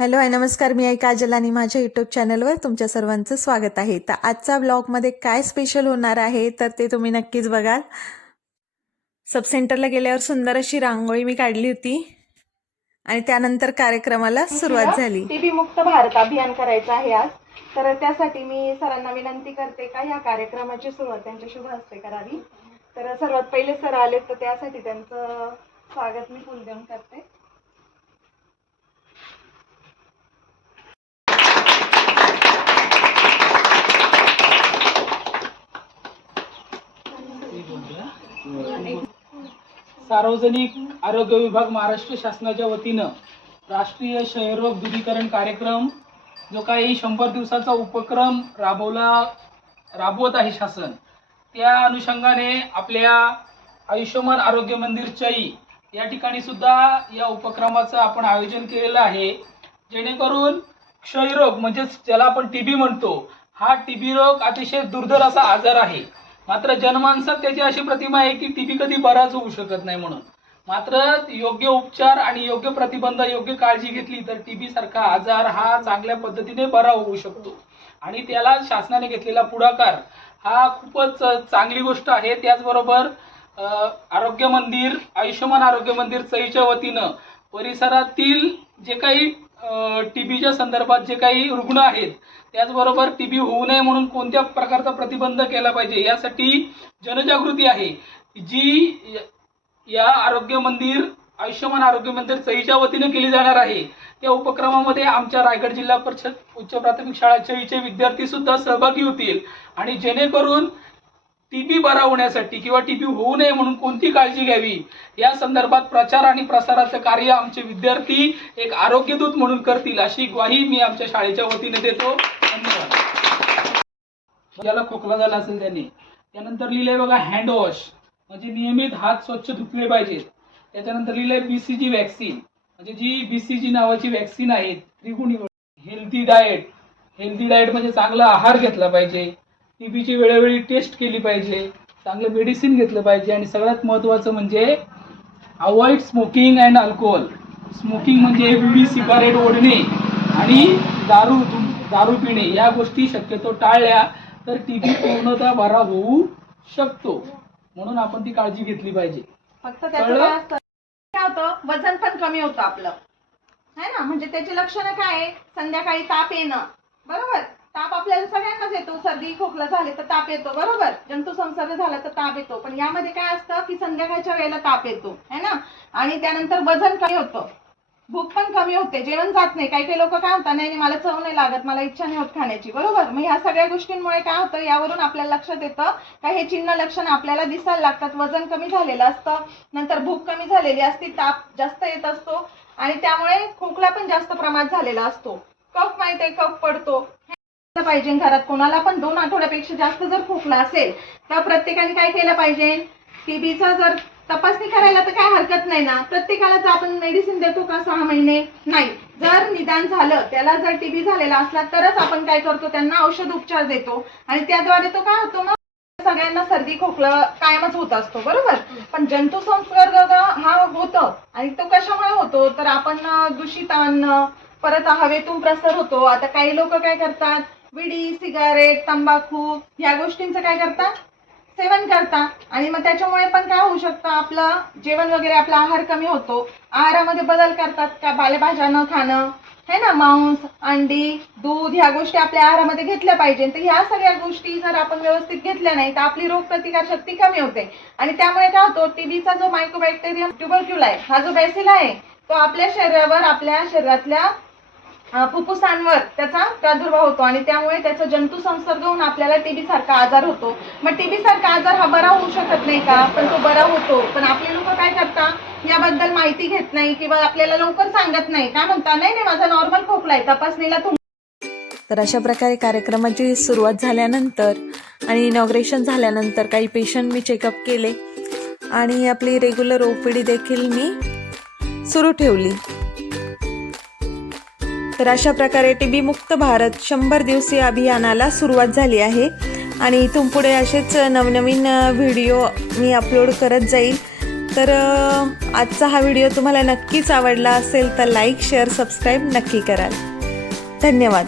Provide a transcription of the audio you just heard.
Hello आहे नमस्कार. मी आई काजल आणि माझ्या यूट्यूब चॅनलवर तुमच्या सर्वांचं स्वागत आहे. तर आजचा ब्लॉगमध्ये काय स्पेशल होणार आहे तर ते तुम्ही नक्कीच बघाल. सब सेंटरला गेल्यावर सुंदर अशी रांगोळी मी काढली होती. आणि त्यानंतर कार्यक्रमाला सुरुवात झाली. टीबी मुक्त भारत अभियान करायचं आहे आज. तर त्यासाठी मी सरांना विनंती करते का ह्या कार्यक्रमाची सुरुवात त्यांच्या शुभ हस्ते करावी. तर सर्वात पहिले सर आले तर त्यासाठी त्यांचं स्वागत मी फुल देऊन करते. सार्वजनिक आरोग्य विभाग महाराष्ट्र शासनाच्या वतीनं राष्ट्रीय क्षयरोग दूरीकरण कार्यक्रम जो काही शंभर दिवसाचा उपक्रम राबवला राबवत आहे शासन त्या अनुषंगाने आपल्या आयुष्यमान आरोग्य मंदिर चई या ठिकाणी सुद्धा या उपक्रमाचं आपण आयोजन केलेलं आहे. जेणेकरून क्षयरोग म्हणजेच ज्याला आपण टीबी म्हणतो हा टीबी रोग अतिशय दुर्धर असा आजार आहे. मात्र जनमानसात त्याची अशी प्रतिमा आहे की टीबी कधी बराच होऊ शकत नाही म्हणून. मात्र योग्य उपचार आणि योग्य प्रतिबंध योग्य काळजी घेतली तर टीबी सारखा आजार हा चांगल्या पद्धतीने बरा होऊ शकतो. आणि त्याला शासनाने घेतलेला पुढाकार हा खूपच चांगली गोष्ट आहे. त्याचबरोबर आरोग्य मंदिर आयुष्यमान आरोग्य मंदिर चईच्या वतीनं परिसरातील जे काही टी बीच्या संदर्भात जे काही रुग्ण आहेत त्याचबरोबर टी बी होऊ नये म्हणून कोणत्या प्रकारचा प्रतिबंध केला पाहिजे यासाठी जनजागृती आहे. जी या आरोग्य मंदिर आयुष्यमान आरोग्य मंदिर चईच्या वतीने केली जाणार आहे. त्या उपक्रमामध्ये आमच्या रायगड जिल्हा परिषद उच्च प्राथमिक शाळा चईचे विद्यार्थी सुद्धा सहभागी होतील. आणि जेणेकरून टीबी बरा होण्यासाठी किंवा टीबी होऊ नये म्हणून कोणती काळजी घ्यावी? या संदर्भात प्रचार आणि प्रसाराचं कार्य आमचे विद्यार्थी एक आरोग्यदूत म्हणून करतील अशी ग्वाही मी आमच्या शाळेच्या वतीने देतो. धन्यवाद. ज्याला खोकला झाला असेल त्यांनी. त्यानंतर लिहिलंय बघा हँड वॉश म्हणजे नियमित हात स्वच्छ धुतले पाहिजेत. त्याच्यानंतर लिहिलंय बीसीजी वॅक्सिन म्हणजे जी बीसीजी नावाची वॅक्सिन आहे त्रिगुणी हेल्थी डाएट हेल्थी डाएट म्हणजे चांगला आहार घेतला पाहिजे. टीबीची वेळोवेळी टेस्ट केली पाहिजे. चांगलं मेडिसिन घेतलं पाहिजे. आणि सगळ्यात महत्त्वाचं म्हणजे avoid smoking and alcohol smoking म्हणजे बिडी सिगारेट ओढणे आणि दारू दारू पिणे. या गोष्टी शक्यतो टाळल्या तर टीबी पूर्णतः बरा होऊ शकतो. म्हणून आपण ती काळजी घेतली पाहिजे. फक्त त्याचं कळलं? काय असतं काय होतं? वजन पण कमी होतं आपलं. है ना? म्हणजे त्याची लक्षणं काय आहे? संध्याकाळी ताप येणं. बरोबर? ताप आपल्याला सगळ्यांनाच येतो. सर्दी खोकला झाले तर ताप येतो बरोबर? जंतू संसर्ग झाला तर ताप येतो. पण यामध्ये काय असतं की संध्याकाळच्या वेळेला ताप येतो है ना? आणि त्यानंतर वजन कमी होतं. भूक पण कमी होते. जेवण जात नाही. काही काही लोक काय म्हणतात नाही मला चव नाही लागत. मला इच्छा नाही होत खाण्याची. बरोबर? मग ह्या सगळ्या गोष्टींमुळे काय होतं? यावरून आपल्याला लक्षात येतं का हे चिन्ह लक्षण आपल्याला दिसायला लागतात. वजन कमी झालेलं असतं. नंतर भूक कमी झालेली असती. ताप जास्त येत असतो. आणि त्यामुळे खोकला पण जास्त प्रमाणात झालेला असतो. कफ माहिती आहे कफ पडतो. पाहिजे. घरात कोणाला पण दोन आठवड्यापेक्षा जास्त जर खोकला असेल तर प्रत्येकाने काय केलं पाहिजे? टीबीचा जर तपासणी करायला तर काय हरकत नाही ना? प्रत्येकालाच आपण मेडिसिन देतो का सहा महिने? नाही. जर निदान झालं त्याला जर टीबी झालेला असला तरच आपण काय करतो? त्यांना औषध उपचार देतो. आणि त्याद्वारे तो काय होतो मग? सगळ्यांना सर्दी खोकला कायमच होत असतो बरोबर? पण जंतू संसर्ग हा होतो. आणि तो कशामुळे होतो? तर आपण दूषित अन्न परत हवेतून प्रसार होतो. आता काही लोक काय करतात? विडी सिगारेट तंबाखू या गोष्टींचं काय करता? सेवन करता. आणि मग त्याच्यामुळे पण काय होऊ शकतं? आपलं जेवण वगैरे आपला आहार कमी होतो. आहारामध्ये बदल करतात का? पालेभाज्या न खाणं है ना? मांस अंडी दूध ह्या गोष्टी आपल्या आहारामध्ये घेतल्या पाहिजे. तर ह्या सगळ्या गोष्टी जर आपण व्यवस्थित घेतल्या नाही तर आपली रोगप्रतिकार शक्ती कमी होते. आणि त्यामुळे काय होतो? टीबीचा जो मायक्रोबॅक्टेरियम ट्युबरक्युल आहे हा जो बॅसिल आहे तो आपल्या शरीरावर आपल्या शरीरातल्या फुफ्फुसांवर त्याचा प्रादुर्भाव होतो आणि त्यामुळे त्याचा जंतू संसर्ग होऊन आपल्याला टीबी सारखा आजार होतो. मग टीबी सारखा आजार हा बरा होऊ शकत नाही का? पण तो बरा होतो. पण आपले लोक काय करता याबद्दल माहिती घेत नाही किंवा आपल्याला लवकर सांगत नाही. काय म्हणता? नाही नाही माझा नॉर्मल खोकला आहे तपासणीला तुम तर अशा प्रकारे कार्यक्रमाची सुरुवात झाल्यानंतर आणि इनॉग्रेशन झाल्यानंतर काही पेशंट मी चेकअप केले. आणि आपली रेग्युलर ओ पी डी देखील मी सुरू ठेवली. तर अशा प्रकारे टी बी मुक्त भारत शंभर दिवसीय अभियानाला सुरुवात झाली आहे. आणि इथून पुढे असेच नवनवीन व्हिडिओ मी अपलोड करत जाईल. तर आजचा हा व्हिडिओ तुम्हाला नक्कीच आवडला असेल तर लाईक शेअर सबस्क्राईब नक्की कराल. धन्यवाद.